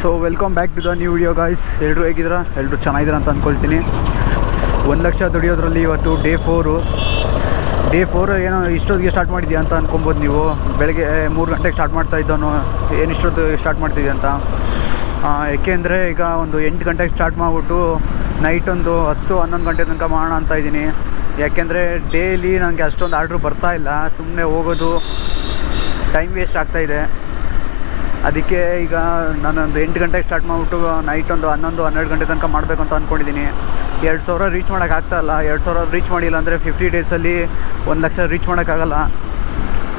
So welcome back to the new video guys. ಎಲ್ಲರೂ ಹೇಗಿದ್ದೀರಾ? ಎಲ್ಲರೂ ಚೆನ್ನಾಗಿದ್ದೀರಾ ಅಂತ ಅಂದ್ಕೊಳ್ತೀನಿ. 1,00,000 ದುಡಿಯೋದ್ರಲ್ಲಿ ಇವತ್ತು ಡೇ 4 ಏನೋ ಇಷ್ಟೊತ್ತಿಗೆ ಸ್ಟಾರ್ಟ್ ಮಾಡಿದ್ಯಾ ಅಂತ ಅಂದ್ಕೊಬೋದು ನೀವು. ಬೆಳಗ್ಗೆ 3 ಗಂಟೆಗೆ ಸ್ಟಾರ್ಟ್ ಮಾಡ್ತಾ ಇದ್ದವನು ಏನು ಇಷ್ಟೊತ್ತು ಸ್ಟಾರ್ಟ್ ಮಾಡ್ತಿದ್ಯಾ ಅಂತ. ಏಕೆಂದರೆ ಈಗ ಒಂದು 8 ಗಂಟೆಗೆ ಸ್ಟಾರ್ಟ್ ಮಾಡಿಬಿಟ್ಟು ನೈಟ್ ಒಂದು 10-11 ಗಂಟೆ ತನಕ ಮಾಡೋಣ ಅಂತ ಇದ್ದೀನಿ. ಯಾಕೆಂದರೆ ಡೈಲಿ ನನಗೆ ಅಷ್ಟೊಂದು ಆರ್ಡ್ರು ಬರ್ತಾಯಿಲ್ಲ, ಸುಮ್ಮನೆ ಹೋಗೋದು ಟೈಮ್ ವೇಸ್ಟ್ ಆಗ್ತಾಯಿದೆ. ಅದಕ್ಕೆ ಈಗ ನಾನೊಂದು 8 ಗಂಟೆಗೆ ಸ್ಟಾರ್ಟ್ ಮಾಡಿಬಿಟ್ಟು ನೈಟ್ ಒಂದು 11-12 ಗಂಟೆ ತನಕ ಮಾಡಬೇಕು ಅಂತ ಅಂದ್ಕೊಂಡಿದ್ದೀನಿ. 2,000 ರೀಚ್ ಮಾಡೋಕ್ಕಾಗ್ತಾಯಿಲ್ಲ. 2,000 ರೀಚ್ ಮಾಡಿಲ್ಲ ಅಂದರೆ 50 ಡೇಸಲ್ಲಿ 1,00,000 ರೀಚ್ ಮಾಡೋಕ್ಕಾಗಲ್ಲ.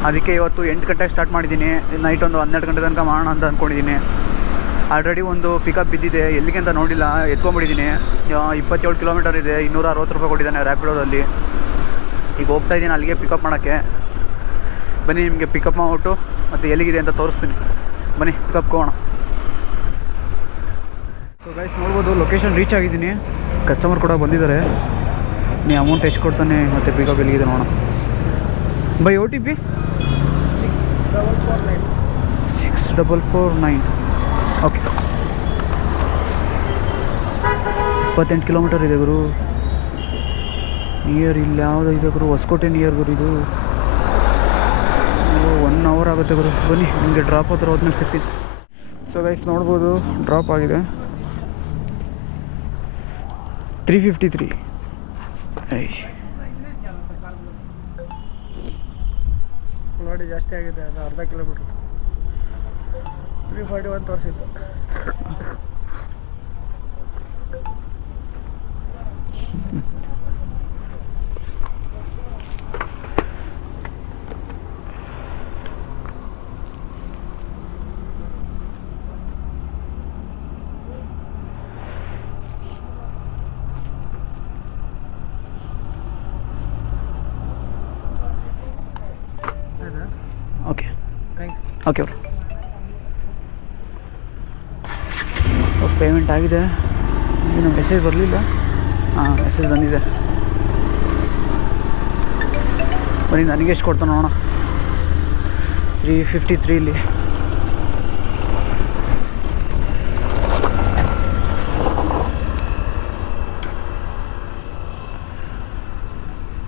ಅದಕ್ಕೆ ಇವತ್ತು 8 ಗಂಟೆಗೆ ಸ್ಟಾರ್ಟ್ ಮಾಡಿದ್ದೀನಿ. ನೈಟ್ ಒಂದು 12 ಗಂಟೆ ತನಕ ಮಾಡೋಣ ಅಂತ ಅಂದ್ಕೊಂಡಿದ್ದೀನಿ. ಆಲ್ರೆಡಿ ಒಂದು ಪಿಕಪ್ ಬಿದ್ದಿದೆ, ಎಲ್ಲಿಗೆ ಅಂತ ನೋಡಿಲ್ಲ, ಎತ್ಕೊಂಡ್ಬಿಟ್ಟಿದ್ದೀನಿ. 27 ಕಿಲೋಮೀಟರ್ ಇದೆ, 260 ರೂಪಾಯಿ ಕೊಟ್ಟಿದ್ದಾನೆ ರ್ಯಾಪಿಡೋದಲ್ಲಿ. ಈಗ ಹೋಗ್ತಾಯಿದ್ದೀನಿ ಅಲ್ಲಿಗೆ ಪಿಕಪ್ ಮಾಡೋಕ್ಕೆ. ಬನ್ನಿ ನಿಮಗೆ ಪಿಕಪ್ ಮಾಡಿಬಿಟ್ಟು ಮತ್ತು ಎಲ್ಲಿಗಿದೆ ಅಂತ ತೋರಿಸ್ತೀನಿ. ಬನ್ನಿ ಪಿಕಪ್ ಹೋಗೋಣ. ಸೊ ಗೈಸ್ ನೋಡ್ಬೋದು, ಲೊಕೇಶನ್ ರೀಚ್ ಆಗಿದ್ದೀನಿ. ಕಸ್ಟಮರ್ ಕೂಡ ಬಂದಿದ್ದಾರೆ. ನೀ ಅಮೌಂಟ್ ಎಷ್ಟು ಕೊಡ್ತಾನೆ ಮತ್ತು ಪಿಕಪ್ ಎಲ್ಲಿಗಿದೆ ನೋಡೋಣ. By OTP 6449. ಓಕೆ, 28 ಕಿಲೋಮೀಟರ್ ಇದೆ ಗುರು. ನಿಯರ್ ಇಲ್ಲಿ ಯಾವುದೋ ಇದೆ ಗುರು, ಹೊಸಕೋಟೆ ನಿಯರ್ ಗುರು. ಇದು 1 ಅವರ್ ಆಗುತ್ತೆ ಗುರು. ಬನ್ನಿ ನಿಮಗೆ ಡ್ರಾಪ್ ಹತ್ರ ಹೋದ್ಮೇಲೆ ಸಿಗ್ತೀನಿ. ಸೊ ಗೈಸ್ ನೋಡ್ಬೋದು, ಡ್ರಾಪ್ ಆಗಿದೆ 353. ನೋಡಿ ಜಾಸ್ತಿ ಆಗಿದೆ, ಅದು ಅರ್ಧ ಕಿಲೋಮೀಟ್ರ್ 341 ತೋರಿಸಿದ್ದು. Okay thanks. Okay bro. Payment ಆಗಿದೆ. ಇನ್ನೂ ಮೆಸೇಜ್ ಬರಲಿಲ್ಲ. ಹಾಂ, ಮೆಸೇಜ್ ಬಂದಿದೆ. ಬನ್ನಿ ನನಗೆ ಎಷ್ಟು ಕೊಡ್ತಾನೆ ನೋಡೋಣ. 353 ಇಲ್ಲಿ.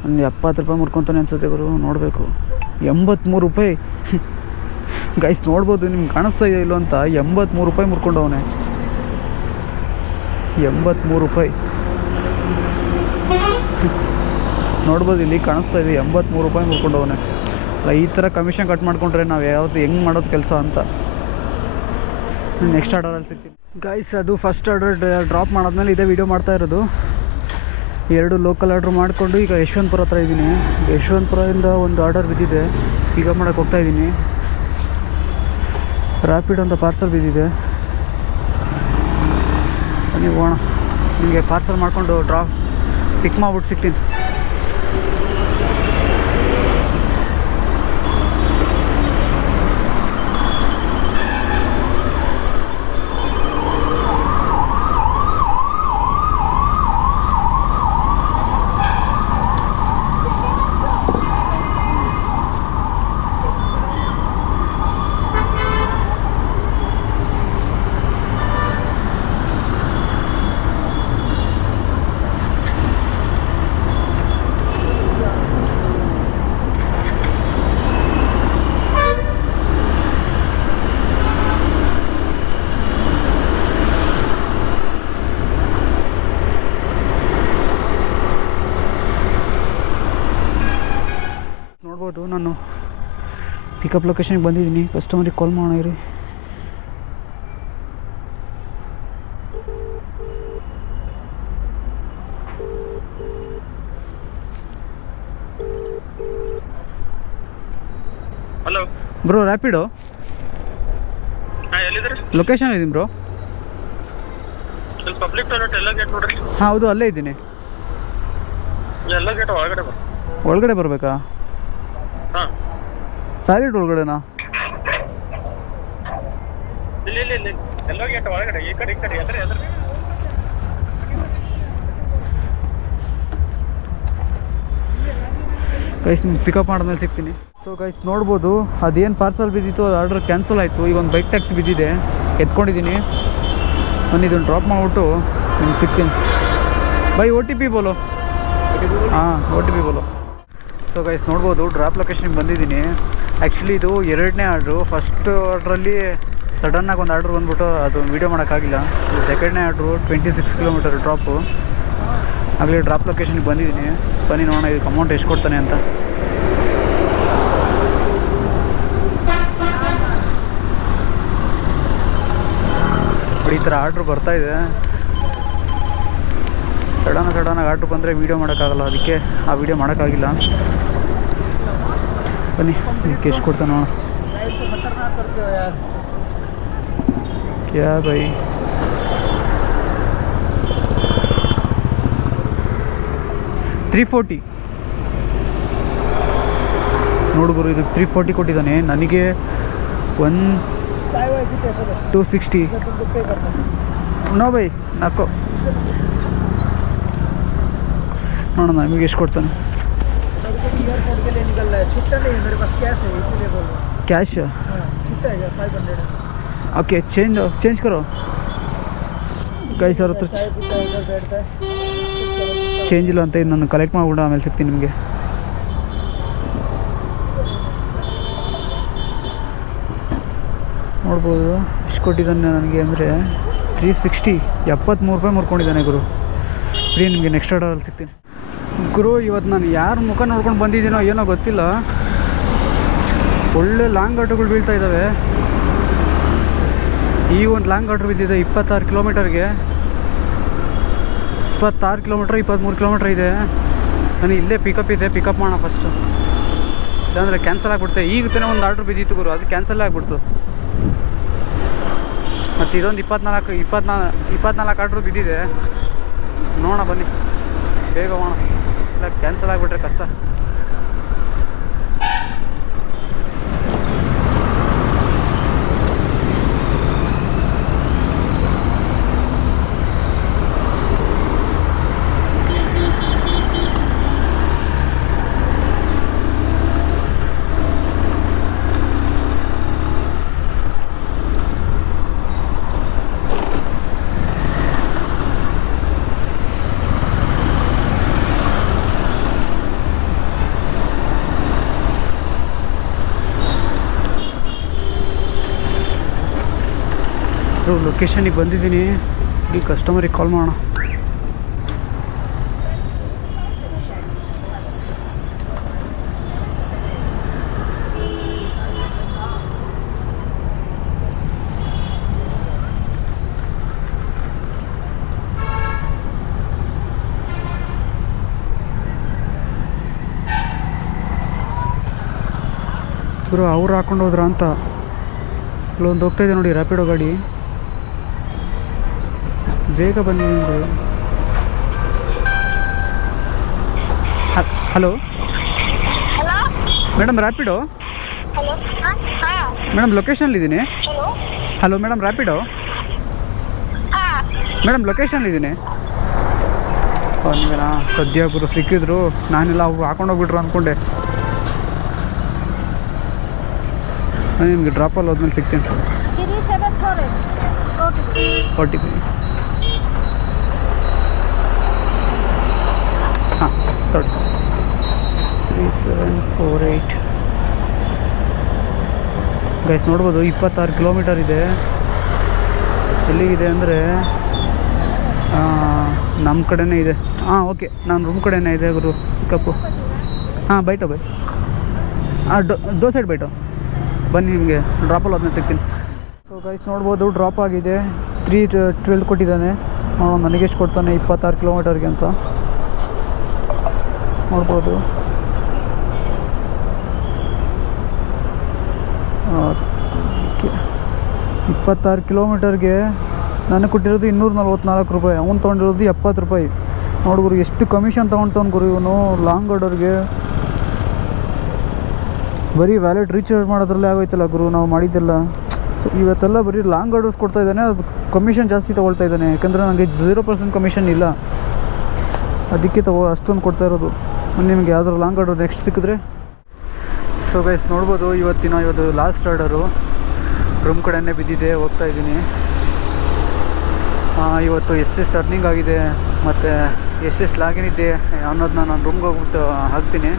ಒಂದು 70 ರೂಪಾಯಿ ಮುರ್ಕೊತಾನೆ ಅನ್ಸುತ್ತೆ ಗುರು. ನೋಡಬೇಕು. 83 ರೂಪಾಯಿ ಗೈಸ್ ನೋಡ್ಬೋದು, ನಿಮ್ಗೆ ಕಾಣಿಸ್ತಾ ಇದೆ ಇಲ್ಲೋ ಅಂತ. 83 ರೂಪಾಯಿ ಮುರ್ಕೊಂಡವನೆ. 83 ರೂಪಾಯಿ ನೋಡ್ಬೋದು, ಇಲ್ಲಿ ಕಾಣಿಸ್ತಾ ಇದೆ. 83 ರೂಪಾಯಿ ಮುರ್ಕೊಂಡವನೆ. ಅಲ್ಲ, ಈ ಥರ ಕಮಿಷನ್ ಕಟ್ ಮಾಡಿಕೊಂಡ್ರೆ ನಾವು ಯಾವತ್ತು ಹೆಂಗೆ ಮಾಡೋದು ಕೆಲಸ ಅಂತ. ನೆಕ್ಸ್ಟ್ ಆರ್ಡರಲ್ಲಿ ಸಿಗ್ತೀನಿ ಗೈಸ್. ಅದು ಫಸ್ಟ್ ಆರ್ಡರ್ ಡ್ರಾಪ್ ಮಾಡಾದ್ಮೇಲೆ ಇದೇ ವಿಡಿಯೋ ಮಾಡ್ತಾ ಇರೋದು. 2 ಲೋಕಲ್ ಆರ್ಡ್ರ್ ಮಾಡಿಕೊಂಡು ಈಗ ಯಶವಂತಪುರ ಹತ್ರ ಇದ್ದೀನಿ. ಯಶವಂತಪುರದಿಂದ ಒಂದು ಆರ್ಡರ್ ಬಿದ್ದಿದೆ, ಪಿಕಪ್ ಮಾಡೋಕ್ಕೆ ಹೋಗ್ತಾಯಿದ್ದೀನಿ. ರ್ಯಾಪಿಡ್ ಅಂತ ಪಾರ್ಸಲ್ ಬಿದ್ದಿದೆ. ನೀವು ಹೋಗೋಣ. ನಿಮಗೆ ಪಾರ್ಸಲ್ ಮಾಡಿಕೊಂಡು ಡ್ರಾಪ್ ಪಿಕ್ ಮಾಡಿಬಿಟ್ಟು ಸಿಗ್ತೀನಿ. ನೋಡ್ಬೋದು, ನಾನು ಪಿಕಪ್ ಲೊಕೇಶನ್ಗೆ ಬಂದಿದ್ದೀನಿ. ಕಸ್ಟಮರಿಗೆ ಕಾಲ್ ಮಾಡೋಣ ಇರಿ. ಹಲೋ ಬ್ರೋ, ರ್ಯಾಪಿಡೋ ಎಲ್ಲಿದ್ರಿ? ಲೊಕೇಶನ್ ಇದ್ದೀನಿ ಬ್ರೋ. ಇಲ್ಲಿ ಪಬ್ಲಿಕ್ ಟಾಯ್ಲೆಟ್ ಎಲ್ಲ ಗೇಟ್ ನೋಡ್ರಿ. ಹಾಂ ಹೌದು, ಅಲ್ಲೇ ಇದ್ದೀನಿ. ಎಲ್ಲ ಗೇಟ್ ಒಳಗಡೆ ಬಾ. ಒಳಗಡೆ ಬರಬೇಕಾ? ಹಾಂ, ಟಾಯ್ಲೆಟ್ ಒಳಗಡೆನಾ? ಇಲ್ಲಿ ಎಲ್ಲ ಗೇಟ್ ಒಳಗಡೆ. ಈ ಕಡೆ ಎದ್ರ ಗೈಸ್ ಪಿಕಪ್ ಮಾಡಿದ್ಮೇಲೆ ಸಿಗ್ತೀನಿ. ಸೊ ಗೈಸ್ ನೋಡ್ಬೋದು, ಅದೇನು ಪಾರ್ಸಲ್ ಬಿದ್ದಿತ್ತು ಅದು ಆರ್ಡರ್ ಕ್ಯಾನ್ಸಲ್ ಆಯಿತು. ಈಗ ಒಂದು ಬೈಕ್ ಟ್ಯಾಕ್ಸಿ ಬಿದ್ದಿದೆ. ಎತ್ಕೊಂಡಿದ್ದೀನಿ. ನಾನು ಇದನ್ನು ಡ್ರಾಪ್ ಮಾಡಿಬಿಟ್ಟು ನಿಮ್ಗೆ ಸಿಗ್ತೀನಿ. ಬೈ OTP ಬೋಲೋ. ಹಾಂ OTP ಬೋಲೋ. ಸೊ ಗೈಸ್ ನೋಡ್ಬೋದು ಡ್ರಾಪ್ ಲೊಕೇಶನ್ಗೆ ಬಂದಿದ್ದೀನಿ. ಆ್ಯಕ್ಚುಲಿ ಇದು 2ನೇ ಆರ್ಡ್ರು. ಫಸ್ಟ್ ಆರ್ಡ್ರಲ್ಲಿ ಸಡನ್ನಾಗಿ ಒಂದು ಆರ್ಡ್ರ್ ಬಂದ್ಬಿಟ್ಟು ಅದು ವೀಡಿಯೋ ಮಾಡೋಕ್ಕಾಗಿಲ್ಲ. ಇದು 2ನೇ ಆರ್ಡ್ರು 26 ಕಿಲೋಮೀಟರ್ ಡ್ರಾಪು. ಆಗಲೇ ಡ್ರಾಪ್ ಲೊಕೇಶನ್ಗೆ ಬಂದಿದ್ದೀನಿ. ಬನ್ನಿ ನೋಡೋಣ ಇದಕ್ಕೆ ಅಮೌಂಟ್ ಎಷ್ಟು ಕೊಡ್ತಾನೆ ಅಂತ. ಈ ಥರ ಆರ್ಡ್ರ್ ಬರ್ತಾಯಿದೆ. ಸಡನ್ನಾಗಿ ಆರ್ಡ್ರ್ ಬಂದರೆ ವೀಡಿಯೋ ಮಾಡೋಕ್ಕಾಗಲ್ಲ, ಅದಕ್ಕೆ ಆ ವೀಡಿಯೋ ಮಾಡೋಕ್ಕಾಗಿಲ್ಲ. ಬನ್ನಿ ಇದಕ್ಕೆ ಎಷ್ಟು ಕೊಡ್ತಾನೆ ನೋಡೋಣ. ಕ್ಯಾ ಬೈ $340 ನೋಡುಗರು. ಇದು 340 ಕೊಟ್ಟಿದ್ದಾನೆ. ನನಗೆ 260 ನೋ ಬೈ ನಾಲ್ಕು. ನೋಡೋಣ ನಿಮಗೆ ಎಷ್ಟು ಕೊಡ್ತಾನೆ. ಕ್ಯಾಶ್ ಓಕೆ ಚೇಂಜ್ ಕರೋ ಗೈಸ್. ಅವ್ರ ಹತ್ರ ಚೇಂಜ್ ಇಲ್ಲ ಅಂತ. ಇದು ನಾನು ಕಲೆಕ್ಟ್ ಮಾಡ್ಬಿಟ್ಟು ಆಮೇಲೆ ಸಿಗ್ತೀನಿ ನಿಮಗೆ. ನೋಡ್ಬೋದು ಎಷ್ಟು ಕೊಟ್ಟಿದ್ದಾನೆ ನನಗೆ ಅಂದರೆ 360 73 ರೂಪಾಯಿ ಮುರ್ಕೊಂಡಿದ್ದಾನೆ ಗುರು. ಫ್ರೀ ನಿಮಗೆ ನೆಕ್ಸ್ಟ್ ಆರ್ಡರಲ್ಲಿ ಸಿಗ್ತೀನಿ ಗುರು. ಇವತ್ತು ನಾನು ಯಾರ ಮುಖ ನೋಡ್ಕೊಂಡು ಬಂದಿದ್ದೀನೋ ಏನೋ ಗೊತ್ತಿಲ್ಲ, ಒಳ್ಳೆ ಲಾಂಗ್ ಆರ್ಡ್ರುಗಳು ಬೀಳ್ತಾ ಇದ್ದಾವೆ. ಈ ಒಂದು ಲಾಂಗ್ ಆರ್ಡ್ರ್ ಬಿದ್ದಿದೆ 26 ಕಿಲೋಮೀಟರ್ಗೆ. 26 ಕಿಲೋಮೀಟ್ರ್ 23 ಕಿಲೋಮೀಟ್ರ್ ಇದೆ. ನನಗೆ ಇಲ್ಲೇ ಪಿಕಪ್ ಮಾಡೋಣ ಫಸ್ಟು, ಇಲ್ಲಾಂದರೆ ಕ್ಯಾನ್ಸಲ್ ಆಗಿಬಿಡುತ್ತೆ. ಈಗ ತಾನೇ ಒಂದು ಆರ್ಡ್ರ್ ಬಿದ್ದಿತ್ತು ಗುರು, ಅದು ಕ್ಯಾನ್ಸಲ್ ಆಗಿಬಿಡ್ತು. ಮತ್ತು ಇದೊಂದು 24 ಆರ್ಡ್ರ್ ಬಿದ್ದಿದೆ. ನೋಡೋಣ ಬನ್ನಿ ಬೇಗ ಹೋಗೋಣ, ಇಲ್ಲ ಕ್ಯಾನ್ಸಲ್ ಆಗಿಬಿಟ್ರೆ ಕಷ್ಟ. ಲೊಕೇಶನಿಗೆ ಬಂದಿದ್ದೀನಿ. ಈ ಕಸ್ಟಮರಿಗೆ ಕಾಲ್ ಮಾಡೋಣ. ಬ್ರೋ ಅವ್ರು ಹಾಕೊಂಡು ಹೋದ್ರ ಅಂತ. ಇಲ್ಲೊಂದು ಹೋಗ್ತಾಯಿದೆ ನೋಡಿ ರ್ಯಾಪಿಡೋ ಗಾಡಿ. ಬೇಗ ಬನ್ನಿ. ಹಲೋ ಮೇಡಮ್, ರ್ಯಾಪಿಡೋ ಮೇಡಮ್, ಲೊಕೇಶನ್ಲಿದ್ದೀನಿ. ಹಲೋ ಮೇಡಮ್, ರ್ಯಾಪಿಡೋ ಮೇಡಮ್, ಲೊಕೇಶನ್ಲಿದ್ದೀನಿ. ನೀವೇನಾ ಸದ್ಯ ಗುರು ಸಿಕ್ಕಿದ್ರು, ನಾನೆಲ್ಲ ಅವ್ರು ಹಾಕೊಂಡೋಗ್ಬಿಟ್ರು ಅಂದ್ಕೊಂಡೆ. ನಾನು ನಿಮಗೆ ಡ್ರಾಪಲ್ಲಿ ಹೋದ್ಮೇಲೆ ಸಿಗ್ತೀನಿ. OTP ಹಾಂ 3748 ಗೈಸ್. ನೋಡ್ಬೋದು 26 ಕಿಲೋಮೀಟರ್ ಇದೆ. ಎಲ್ಲಿಗಿದೆ ಅಂದರೆ ನಮ್ಮ ಕಡೆನೇ ಇದೆ. ಹಾಂ ಓಕೆ, ನಾನು ರೂಮ್ ಕಡೆನೇ ಇದೆ ಗುರು ಪಿಕಪ್ಪು. ಹಾಂ ಬೈಟೋ ಬೈ. ಹಾಂ ದೋ ಸೈಡ್ ಬೈಟೋ. ಬನ್ನಿ ನಿಮಗೆ ಡ್ರಾಪಲ್ಲಿ ಹೋದ್ಮೇಲೆ ಸಿಗ್ತೀನಿ. ಸೊ ಗೈಸ್ ನೋಡ್ಬೋದು ಡ್ರಾಪ್ ಆಗಿದೆ. 312 ಕೊಟ್ಟಿದ್ದಾನೆ. ನನಗೆ ಎಷ್ಟು ಕೊಡ್ತಾನೆ 26 ಕಿಲೋಮೀಟರ್ಗೆ ಅಂತ ನೋಡ್ಬೋದು. ಓಕೆ, 26 ಕಿಲೋಮೀಟರ್ಗೆ ನನಗೆ ಕೊಟ್ಟಿರೋದು 244 ರೂಪಾಯಿ. ಅವ್ನು ತೊಗೊಂಡಿರೋದು 70 ರೂಪಾಯಿ. ನೋಡ್ಗುರು ಎಷ್ಟು ಕಮಿಷನ್ ತೊಗೊಂಡು ಗುರು ಇವನು ಲಾಂಗ್ ಆರ್ಡರ್ಗೆ. ಬರೀ ವ್ಯಾಲೆಟ್ ರೀಚಾರ್ಜ್ ಮಾಡೋದ್ರಲ್ಲೇ ಆಗೋಯ್ತಲ್ಲ ಗುರು ನಾವು ಮಾಡಿದ್ದೆಲ್ಲ. ಸೊ ಇವತ್ತೆಲ್ಲ ಬರೀ ಲಾಂಗ್ ಆರ್ಡರ್ಸ್ ಕೊಡ್ತಾಯಿದ್ದಾನೆ, ಅದು ಕಮಿಷನ್ ಜಾಸ್ತಿ ತೊಗೊಳ್ತಾ ಇದ್ದಾನೆ. ಯಾಕಂದರೆ ನನಗೆ 0% ಕಮಿಷನ್ ಇಲ್ಲ, ಅದಕ್ಕೆ ಅಷ್ಟೊಂದು ಕೊಡ್ತಾ ಇರೋದು. ನಿಮಗೆ ಯಾವ್ದಾದ್ರು ಲಾಂಗ್ ಆರ್ಡರ್ ನೆಕ್ಸ್ಟ್ ಸಿಕ್ಕಿದ್ರೆ. ಸೊ ಗೈಸ್ ನೋಡ್ಬೋದು ಇವತ್ತು ಲಾಸ್ಟ್ ಆರ್ಡರು ರೂಮ್ ಕಡೆನೇ ಬಿದ್ದಿದೆ, ಹೋಗ್ತಾ ಇದ್ದೀನಿ. ಇವತ್ತು ಎಷ್ಟು ಅರ್ನಿಂಗ್ ಆಗಿದೆ ಮತ್ತು ಎಷ್ಟು ಲಾಗಿನ್ ಇದ್ದೆ ಅನ್ನೋದನ್ನ ನಾನು ರೂಮ್ಗೆ ಹೋಗ್ಬಿಟ್ಟು ಹಾಕ್ತೀನಿ.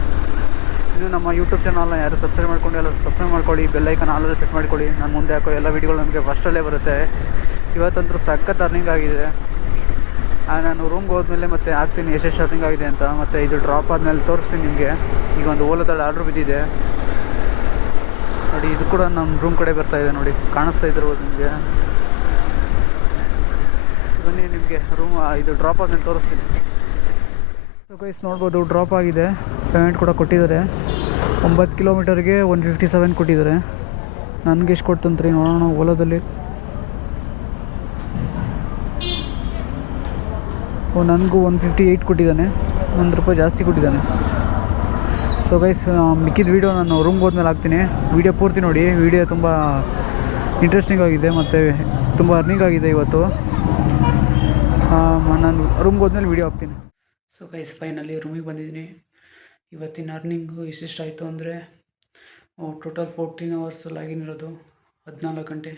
ಇನ್ನು ನಮ್ಮ ಯೂಟ್ಯೂಬ್ ಚಾನಲ್ನ ಯಾರು ಸಬ್ಸ್ಕ್ರೈಬ್ ಮಾಡ್ಕೊಂಡು ಎಲ್ಲ ಸಬ್ಸ್ಕ್ರೈಬ್ ಮಾಡ್ಕೊಳ್ಳಿ, ಬೆಲ್ಲೈಕನ್ ಆಲ್ರೆಡಿ ಸೆಟ್ ಮಾಡ್ಕೊಳ್ಳಿ. ನಾನು ಮುಂದೆ ಹಾಕೋ ಎಲ್ಲ ವೀಡಿಯೋಗಳು ನಮಗೆ ಫಸ್ಟಲ್ಲೇ ಬರುತ್ತೆ. ಇವತ್ತಂತೂ ಸಖತ್ ಅರ್ನಿಂಗ್ ಆಗಿದೆ. ನಾನು ರೂಮ್ಗೆ ಹೋದ್ಮೇಲೆ ಮತ್ತೆ ಹಾಕ್ತೀನಿ ಎಷ್ಟು ಅರ್ನಿಂಗ್ ಆಗಿದೆ ಅಂತ. ಮತ್ತು ಇದು ಡ್ರಾಪ್ ಆದಮೇಲೆ ತೋರಿಸ್ತೀನಿ ನಿಮಗೆ. ಈಗ ಒಂದು ಓಲಾದಲ್ಲಿ ಆರ್ಡ್ರ್ ಬಿದ್ದಿದೆ ನೋಡಿ, ಇದು ಕೂಡ ನಮ್ಮ ರೂಮ್ ಕಡೆ ಬರ್ತಾಯಿದೆ ನೋಡಿ, ಕಾಣಿಸ್ತಾ ಇದ್ದಿರ್ಬೋದು ನಿಮಗೆ. ಬನ್ನಿ ನಿಮಗೆ ರೂಮ್ ಇದು ಡ್ರಾಪ್ ಆದಮೇಲೆ ತೋರಿಸ್ತೀನಿ. ಸೊ ಗೈಸ್ ನೋಡ್ಬೋದು, ಡ್ರಾಪ್ ಆಗಿದೆ. ಪೇಮೆಂಟ್ ಕೂಡ ಕೊಟ್ಟಿದ್ದಾರೆ. 9 ಕಿಲೋಮೀಟರ್ಗೆ 157 ಕೊಟ್ಟಿದ್ದಾರೆ. ನನಗೆ ಎಷ್ಟು ಕೊಡ್ತಂತ್ರಿ ನೋಡೋಣ. ಓಲಾದಲ್ಲಿ ನನಗೂ 158 ಕೊಟ್ಟಿದ್ದಾನೆ, ₹1 ಜಾಸ್ತಿ ಕೊಟ್ಟಿದ್ದಾನೆ. ಸೊ ಗೈಸ್ ಮಿಕ್ಕಿದ ವೀಡಿಯೋ ನಾನು ರೂಮ್ಗೆ ಹೋದ್ಮೇಲೆ ಹಾಕ್ತೀನಿ. ವೀಡಿಯೋ ಪೂರ್ತಿ ನೋಡಿ, ವೀಡಿಯೋ ತುಂಬ ಇಂಟ್ರೆಸ್ಟಿಂಗ್ ಆಗಿದೆ ಮತ್ತು ತುಂಬ ಅರ್ನಿಂಗ್ ಆಗಿದೆ ಇವತ್ತು. ನಾನು ರೂಮ್ಗೆ ಹೋದ್ಮೇಲೆ ವೀಡಿಯೋ ಹಾಕ್ತೀನಿ. ಸೊ ಗೈಸ್ ಫೈನಲಿ ರೂಮಿಗೆ ಬಂದಿದ್ದೀನಿ. ಇವತ್ತಿನ ಅರ್ನಿಂಗು ಎಷ್ಟಾಯಿತು ಅಂದರೆ ಟೋಟಲ್ 14 ಅವರ್ಸ್ ಲಾಗಿನ್ ಇರೋದು, 14 ಗಂಟೆ.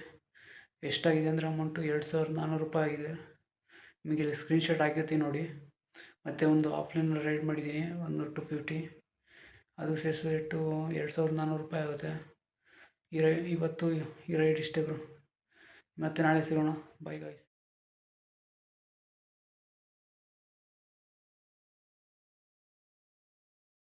ಎಷ್ಟಾಗಿದೆ ಅಂದರೆ ಅಮೌಂಟು ₹2400 ಆಗಿದೆ. ನಿಮಗೆ ಇಲ್ಲಿ ಸ್ಕ್ರೀನ್ಶಾಟ್ ಹಾಕಿರ್ತೀನಿ ನೋಡಿ. ಮತ್ತು ಒಂದು ಆಫ್ಲೈನಲ್ಲಿ ರೈಡ್ ಮಾಡಿದ್ದೀನಿ 150, ಅದು ಸೇರಿಸಿದ್ರೆ ₹2400 ಆಗುತ್ತೆ. ಇವತ್ತು ಈ ರೈಡ್ ಇಷ್ಟೇ ಬ್ರೋ. ಮತ್ತೆ ನಾಳೆ ಸಿಗೋಣ. Bye guys.